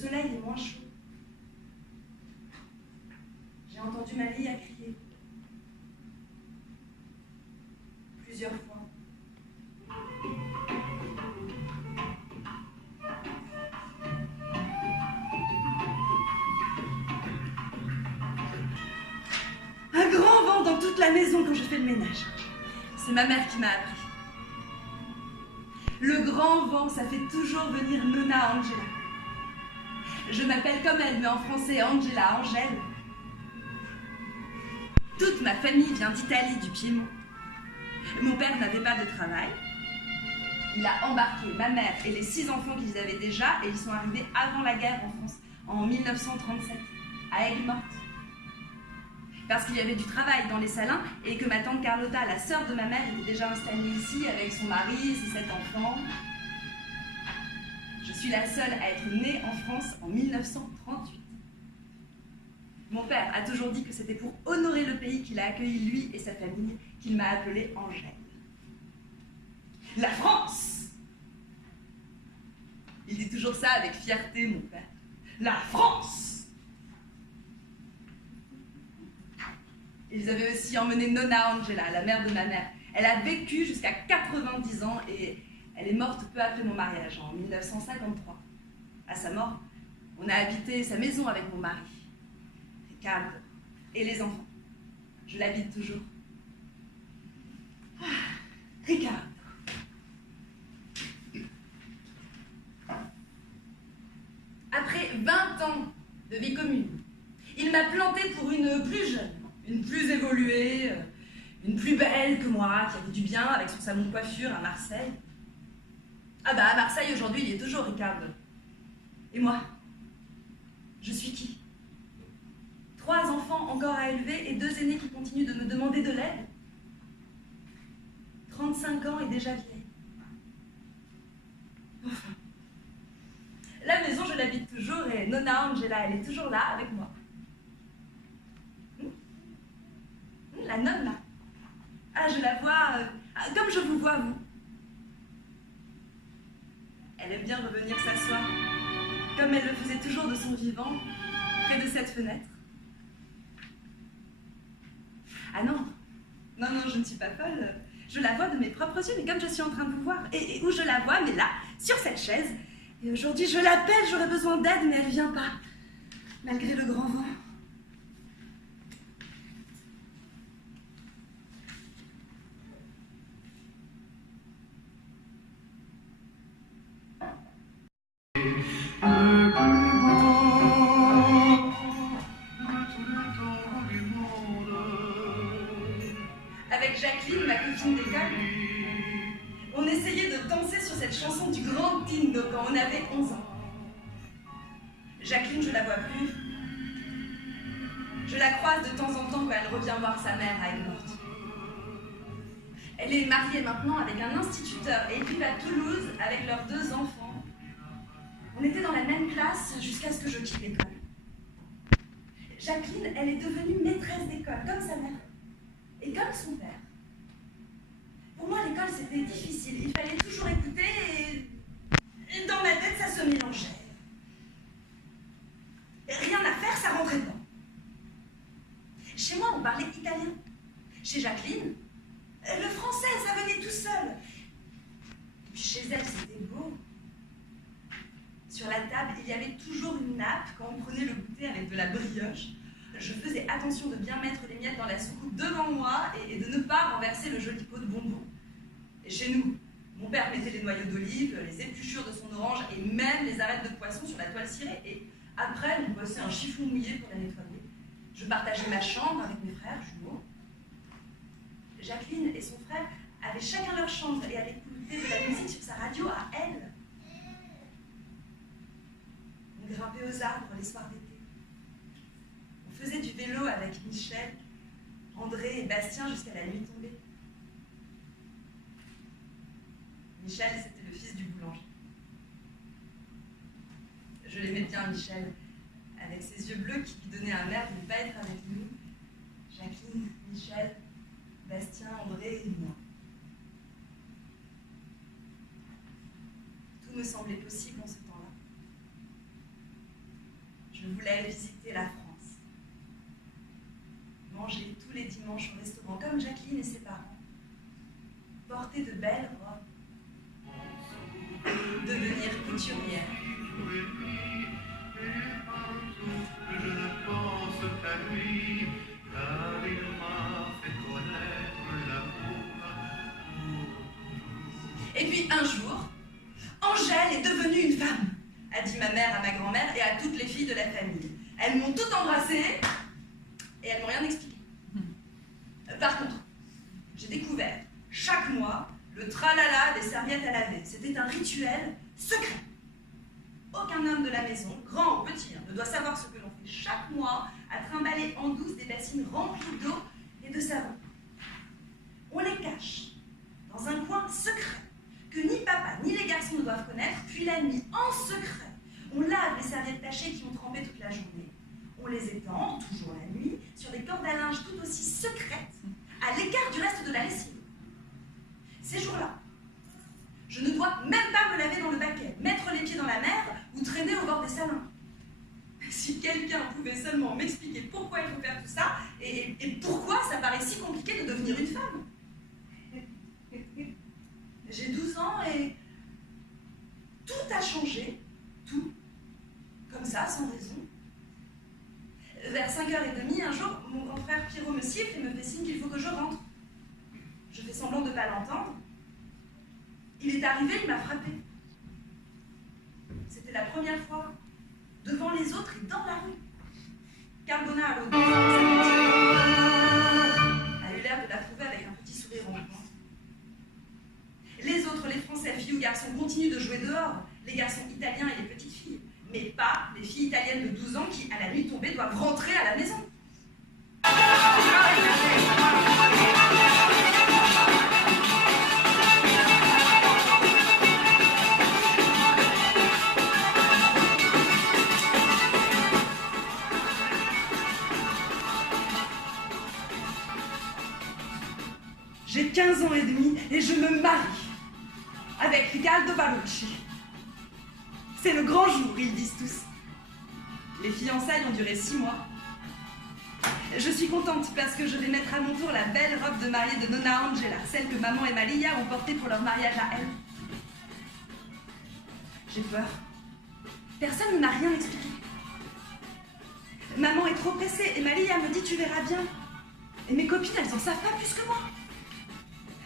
soleil est moins chaud. J'ai entendu Malia crier. Plusieurs fois. Un grand vent dans toute la maison quand je fais le ménage. C'est ma mère qui m'a appris. Le grand vent, ça fait toujours venir Nonna Angela. Je m'appelle comme elle, mais en français Angela, Angèle. Toute ma famille vient d'Italie, du Piémont. Mon père n'avait pas de travail. Il a embarqué ma mère et les 6 enfants qu'ils avaient déjà, et ils sont arrivés avant la guerre en France, en 1937, à Aigues-Mortes. Parce qu'il y avait du travail dans les salins et que ma tante Carlotta, la sœur de ma mère, était déjà installée ici avec son mari, ses 7 enfants. Je suis la seule à être née en France en 1938. Mon père a toujours dit que c'était pour honorer le pays qu'il a accueilli lui et sa famille qu'il m'a appelée Angèle. La France! Il dit toujours ça avec fierté, mon père. La France! Ils avaient aussi emmené Nonna Angela, la mère de ma mère. Elle a vécu jusqu'à 90 ans et elle est morte peu après mon mariage, en 1953. À sa mort, on a habité sa maison avec mon mari, Ricardo, et les enfants. Je l'habite toujours. Ah, Ricardo. Après 20 ans de vie commune, il m'a plantée pour une plus jeune, une plus évoluée, une plus belle que moi, qui avait du bien avec son salon de coiffure à Marseille. Ah bah à Marseille aujourd'hui, il y est toujours, Ricardo. Et moi, je suis qui? 3 enfants encore à élever et 2 aînés qui continuent de me demander de l'aide. 35 ans et déjà vieille. Enfin. La maison, je l'habite toujours et Nonna Angela, elle est toujours là avec moi. La nonna. Ah, je la vois comme je vous vois, vous. Elle aime bien revenir s'asseoir, comme elle le faisait toujours de son vivant, près de cette fenêtre. Ah non, non, je ne suis pas folle. Je la vois de mes propres yeux, mais comme je suis en train de vous voir, et où je la vois, mais là, sur cette chaise. Et aujourd'hui, je l'appelle, j'aurais besoin d'aide, mais elle ne vient pas, malgré le grand vent. Avec Jacqueline, ma copine d'école, on essayait de danser sur cette chanson du Grand Tindo quand on avait 11 ans. Jacqueline, je la vois plus. Je la croise de temps en temps quand elle revient voir sa mère à Aigues-Mortes. Elle est mariée maintenant avec un instituteur et ils vivent à Toulouse avec leurs 2 enfants. On était dans la même classe jusqu'à ce que je quitte l'école. Jacqueline, elle est devenue maîtresse d'école, comme sa mère. Et comme son père. Pour moi, l'école, c'était difficile. Il fallait toujours écouter et dans ma tête, ça se mélangeait. Et rien à faire, ça rentrait dedans. Chez moi, on parlait italien. Chez Jacqueline, le français, ça venait tout seul. Et puis chez elle, c'était beau. Sur la table, il y avait toujours une nappe quand on prenait le goûter avec de la brioche. Je faisais attention de bien mettre les miettes dans la soucoupe devant moi et de ne pas renverser le joli pot de bonbons. Et chez nous, mon père mettait les noyaux d'olive, les épluchures de son orange et même les arêtes de poisson sur la toile cirée. Et après, on bossait un chiffon mouillé pour la nettoyer. Je partageais ma chambre avec mes frères jumeaux. Jacqueline et son frère avaient chacun leur chambre et allaient écouter de la musique sur sa radio à elle. On grimpait aux arbres les soirs d'été. On faisait du vélo avec Michel, André et Bastien jusqu'à la nuit tombée. Michel, c'était le fils du boulanger. Je l'aimais bien, Michel, avec ses yeux bleus qui lui donnaient un air de ne pas être avec nous. Jacqueline, Michel, Bastien, André et moi. Tout me semblait possible en ce temps-là. voulais visiter la France. Manger tous les dimanches au restaurant comme Jacqueline et ses parents. Porter de belles robes. Devenir couturière. Je ne pense qu'à lui, car il m'a fait connaître l'amour. Et puis un jour, Angèle est devenue une femme, a dit ma mère à ma grand-mère et à toutes les filles de la famille. Elles m'ont toutes embrassée et elles m'ont rien expliqué. Par contre, j'ai découvert chaque mois le tralala des serviettes à laver. C'était un rituel secret. Aucun homme de la maison, grand ou petit, ne doit savoir ce que l'on fait chaque mois à trimballer en douce des bassines remplies d'eau et de savon. On les cache dans un coin secret que ni papa ni les garçons ne doivent connaître, puis la nuit, en secret, on lave les serviettes tachées qui ont trempé toute la journée. On les étend, toujours la nuit, sur des cordes à linge tout aussi secrètes, à l'écart du reste de la lessive. Ces jours-là, je ne dois même pas me laver dans le baquet, mettre les pieds dans la mer ou traîner au bord des salins. Si quelqu'un pouvait seulement m'expliquer pourquoi il faut faire tout ça et pourquoi ça paraît si compliqué de devenir une femme. J'ai 12 ans et tout a changé, tout, comme ça, sans raison. Vers 5h30, un jour, mon grand frère Pierrot me siffle et me fait signe qu'il faut que je rentre. Je fais semblant de ne pas l'entendre. Il est arrivé, il m'a frappé. C'était la première fois, devant les autres et dans la rue. Carbonaro a eu l'air de l'approuver avec un petit sourire en coin. Les autres, les Français, filles ou garçons, continuent de jouer dehors, les garçons italiens et les petites filles, mais pas les filles italiennes de 12 ans qui, à la nuit tombée, doivent rentrer à la maison. J'ai 15 ans et demi et je me marie avec Riccardo Barucci. C'est le grand jour, ils disent tous. Les fiançailles ont duré 6 mois. Je suis contente parce que je vais mettre à mon tour la belle robe de mariée de Nonna Angela, celle que maman et Malia ont portée pour leur mariage à elle. J'ai peur. Personne ne m'a rien expliqué. Maman est trop pressée et Malia me dit tu verras bien. Et mes copines, elles en savent pas plus que moi.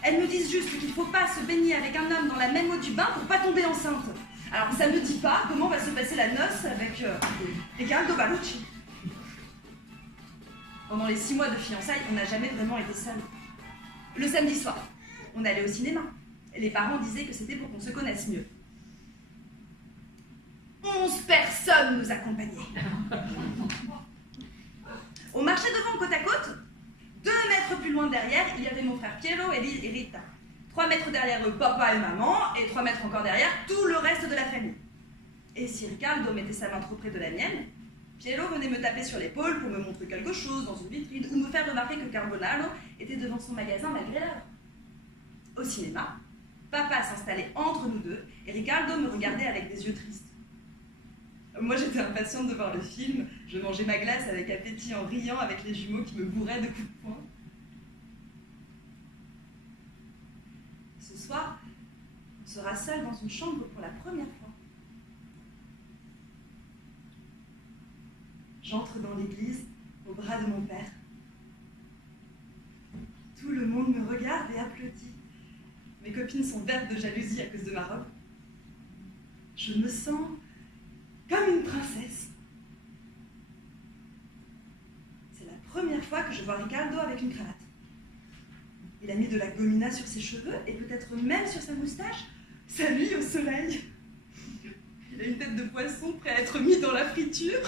Elles me disent juste qu'il ne faut pas se baigner avec un homme dans la même eau du bain pour pas tomber enceinte. Alors ça ne dit pas comment va se passer la noce avec Riccardo Barucci. Pendant les 6 mois de fiançailles, on n'a jamais vraiment été seuls. Le samedi soir, on allait au cinéma. Les parents disaient que c'était pour qu'on se connaisse mieux. 11 personnes nous accompagnaient. On marchait devant côte à côte. 2 mètres plus loin derrière, il y avait mon frère Piero et Rita. 3 mètres derrière eux, papa et maman, et 3 mètres encore derrière, tout le reste de la famille. Et si Riccardo mettait sa main trop près de la mienne, Piero venait me taper sur l'épaule pour me montrer quelque chose dans une vitrine ou me faire remarquer que Carbonaro était devant son magasin malgré l'heure. Au cinéma, papa s'installait entre nous deux et Riccardo me regardait avec des yeux tristes. Moi, j'étais impatiente de voir le film. Je mangeais ma glace avec appétit en riant avec les jumeaux qui me bourraient de coups de poing. Ce soir, on sera seul dans une chambre pour la première fois. J'entre dans l'église au bras de mon père. Tout le monde me regarde et applaudit. Mes copines sont vertes de jalousie à cause de ma robe. Je me sens comme une princesse. C'est la première fois que je vois Riccardo avec une cravate. Il a mis de la gomina sur ses cheveux et peut-être même sur sa moustache. Ça luit au soleil. Il a une tête de poisson prêt à être mis dans la friture.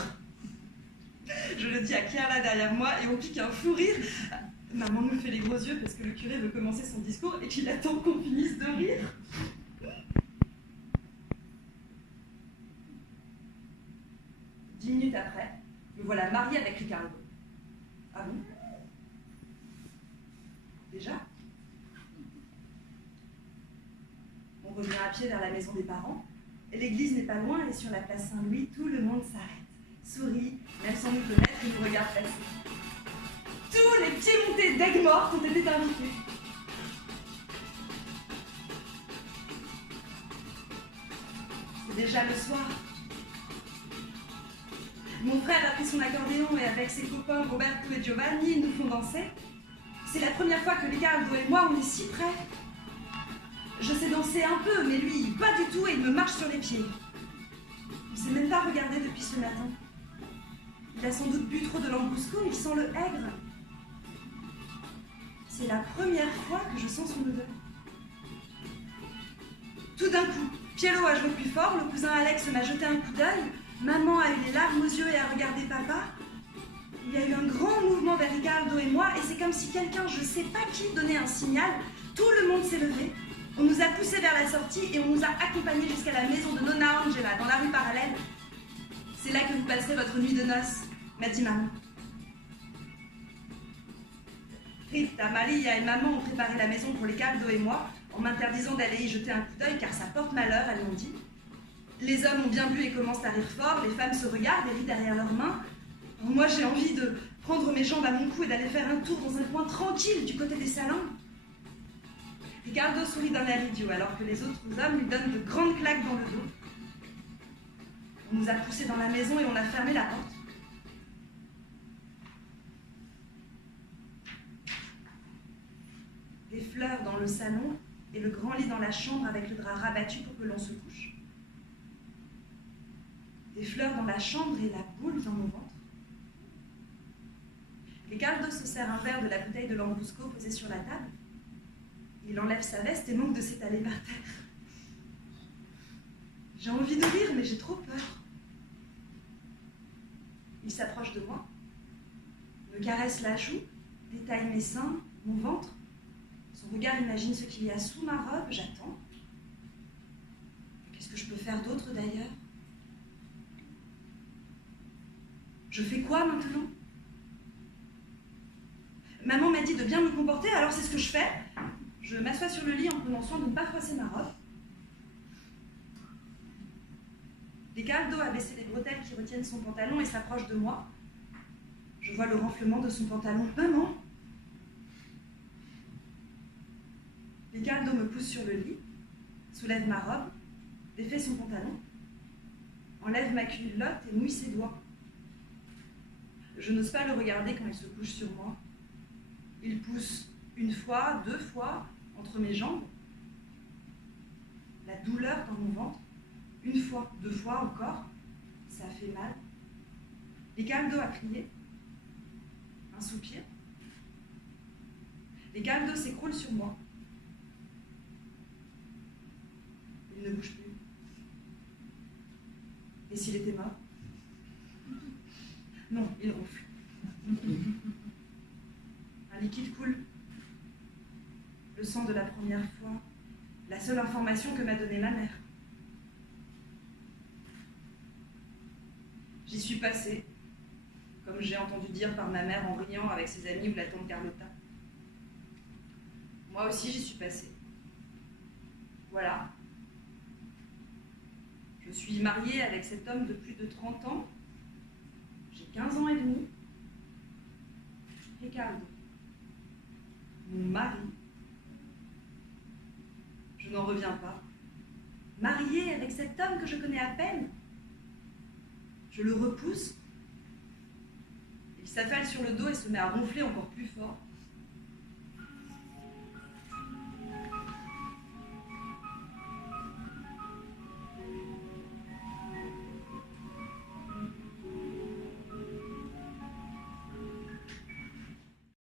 Je le dis à Chiara derrière moi et on pique un fou rire. Maman nous fait les gros yeux parce que le curé veut commencer son discours et qu'il attend qu'on finisse de rire. 10 minutes après, me voilà mariée avec Riccardo. Ah bon? Déjà? On revient à pied vers la maison des parents. L'église n'est pas loin et sur la place Saint-Louis, tout le monde s'arrête. sourit, même sans nous connaître, et nous regarde passer. Tous les piémontais d'Aigues-Mortes ont été invités. C'est déjà le soir. Mon frère a pris son accordéon et avec ses copains Roberto et Giovanni, ils nous font danser. C'est la première fois que Ricardo et moi, on est si près. Je sais danser un peu, mais lui, pas du tout, et il me marche sur les pieds. Il ne s'est même pas regardé depuis ce matin. Il a sans doute bu trop de lambrusco, il sent le aigre. C'est la première fois que je sens son odeur. Tout d'un coup, Pielo a joué plus fort, le cousin Alex m'a jeté un coup d'œil, maman a eu les larmes aux yeux et a regardé papa. Il y a eu un grand mouvement vers Ricardo et moi, et c'est comme si quelqu'un, je ne sais pas qui, donnait un signal. Tout le monde s'est levé. On nous a poussés vers la sortie et on nous a accompagnés jusqu'à la maison de Nonna Angela, dans la rue parallèle. C'est là que vous passerez votre nuit de noces, m'a dit maman. Rita, Maria et maman ont préparé la maison pour Ricardo et moi, en m'interdisant d'aller y jeter un coup d'œil car ça porte malheur, elles m'ont dit. Les hommes ont bien bu et commencent à rire fort, les femmes se regardent et rient derrière leurs mains. Moi, j'ai envie de prendre mes jambes à mon cou et d'aller faire un tour dans un coin tranquille du côté des salons. Ricardo sourit d'un air idiot alors que les autres hommes lui donnent de grandes claques dans le dos. On nous a poussés dans la maison et on a fermé la porte. Des fleurs dans le salon et le grand lit dans la chambre avec le drap rabattu pour que l'on se couche. Des fleurs dans la chambre et la boule dans mon ventre. Ricardo se sert un verre de la bouteille de lambrusco posée sur la table. Il enlève sa veste et manque de s'étaler par terre. J'ai envie de rire, mais j'ai trop peur. Il s'approche de moi, me caresse la joue, détaille mes seins, mon ventre. Son regard imagine ce qu'il y a sous ma robe, j'attends. Qu'est-ce que je peux faire d'autre d'ailleurs? Je fais quoi maintenant? Maman m'a dit de bien me comporter, alors c'est ce que je fais. Je m'assois sur le lit en prenant soin de ne pas froisser ma robe. Ricardo a baissé les bretelles qui retiennent son pantalon et s'approche de moi. Je vois le renflement de son pantalon. Maman! Ricardo me pousse sur le lit, soulève ma robe, défait son pantalon, enlève ma culotte et mouille ses doigts. Je n'ose pas le regarder quand il se couche sur moi. Il pousse une fois, deux fois, entre mes jambes. La douleur dans mon ventre. Une fois, deux fois encore. Ça fait mal. Ricardo a crié. Un soupir. Ricardo s'écroule sur moi. Il ne bouge plus. Et s'il était mort? Non, il ronfle. Un liquide coule. Le sang de la première fois. La seule information que m'a donnée ma mère. J'y suis passée, comme j'ai entendu dire par ma mère en riant avec ses amis ou la tante Carlotta. Moi aussi, j'y suis passée. Voilà. Je suis mariée avec cet homme de plus de 30 ans. J'ai 15 ans et demi. Ricardo, mon mari. Je n'en reviens pas. Mariée avec cet homme que je connais à peine. Je le repousse. Il s'affale sur le dos et se met à ronfler encore plus fort.